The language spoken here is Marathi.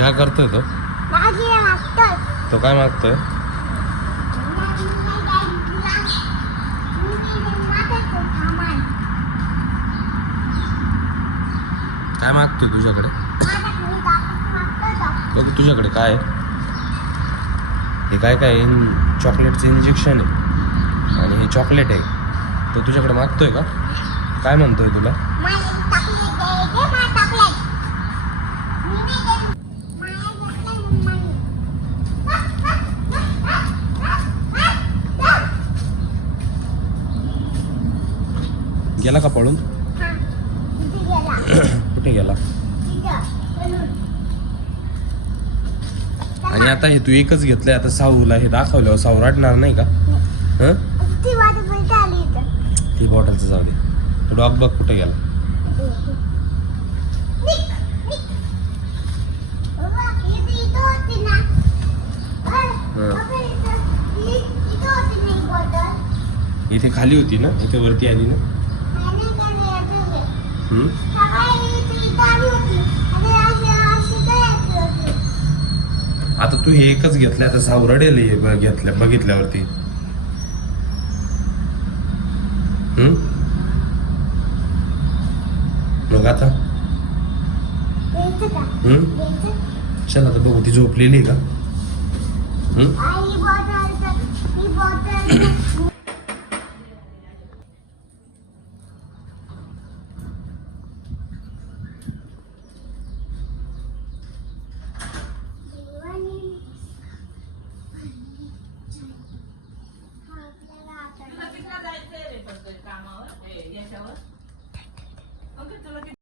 काय करतोय तो. तो काय मागतोय? काय मागतोय तुझ्याकडे? बघ तुझ्याकडे काय आहे? हे काय काय इन चॉकलेटचं इंजेक्शन आहे. आणि हे चॉकलेट आहे. तो तुझ्याकडे मागतोय का? काय म्हणतोय तुला? गेला का पळून? कुठे गेला? आणि आता हे तू एकच घेतलंय आता साऊला हे दाखवल्यावर साऊ रडणार नाही का? हं? ती बॉटलचं जाऊ दे. तो डॉग बघ कुठे गेला. इथे खाली होती ना? इथे वरती आली ना? आता तू हे एकच घेतलं आता सावरडेल हे घेतल्या बघितल्यावरती. मग आता? चल आता बघू ती झोपलेली आहे का?